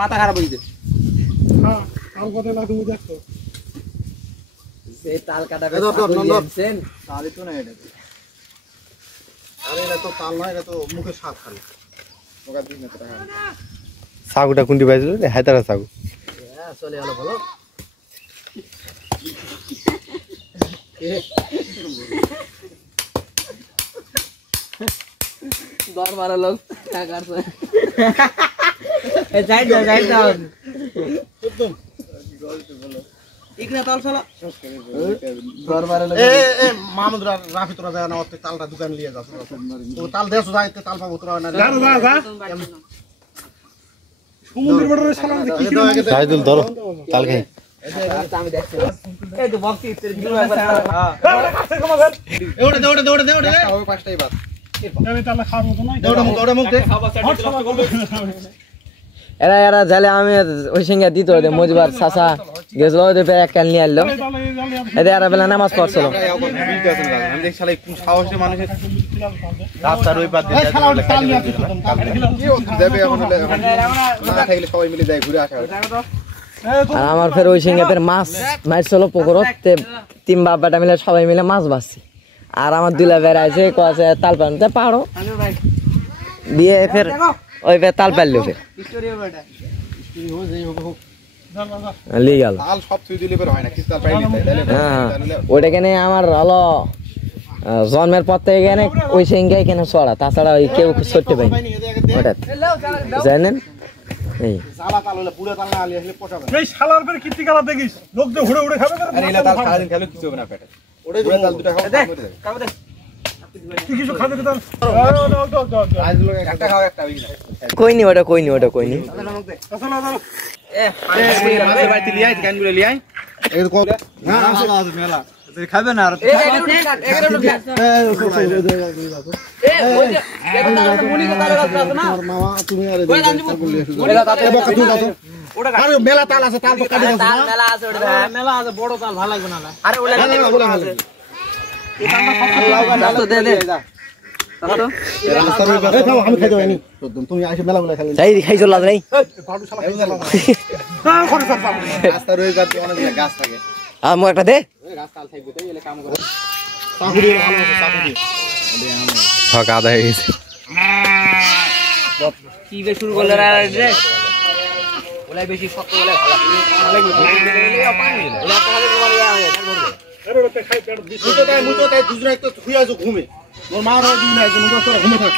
মাথা খারাপ হয়েছে তাল কাটা সাগুটা কুন্টি পাইছিল হায়তারা সাগু চলে গেল ভালো দর বারো লোক যাই না মামুদ রাফি তোরা যায় না তালটা দোকান নিয়ে যাচ্ছে তাল দেশ যায় তাল পাবো তোরা না ধরো তাল খাই আমি দেখছি এই তো বক্সি পাঁচটাই বাদ এরা এরা জালে আমি ওই সঙ্গে দিত মজবার চাষা গেছিল ওদের এক কাল নিয়ে আনলো এদের এরা বেলা নামাজ পড়ছিল আর আমার ফের ওই সঙ্গে মাছ মারছিল পুকুরত তিন বাপ বেটা মিলে সবাই মিলে মাছ বাঁচছে আর আমার দুলা বেড়াইছে কয়েছে তাল পানতে পারো দিয়ে ফের ওই ফের তাল পারলো ফের ওইটা কেন আমার হলো জন্মের পর থেকে এখানে ওই সঙ্গে এখানে চড়া তাছাড়া ওই কেউ চড়তে পাইনি হঠাৎ জানেন এই কইনি ওটা কইনি ওটা কইনি খাবে না মেলা তাল আছে তাল মেলা আছে বড় তাল ভালো লাগবে না আরে তুমি আসে মেলা বলে খালি খাইছো লাভ নাই রাস্তা রয়ে যাচ্ছে অনেক গাছ থাকে আমু একটা দে আদা হয়ে গেছে কি শুরু করলো ওলাই বেশি শক্ত বলে ঘুমে মোর মা ঘুমে থাক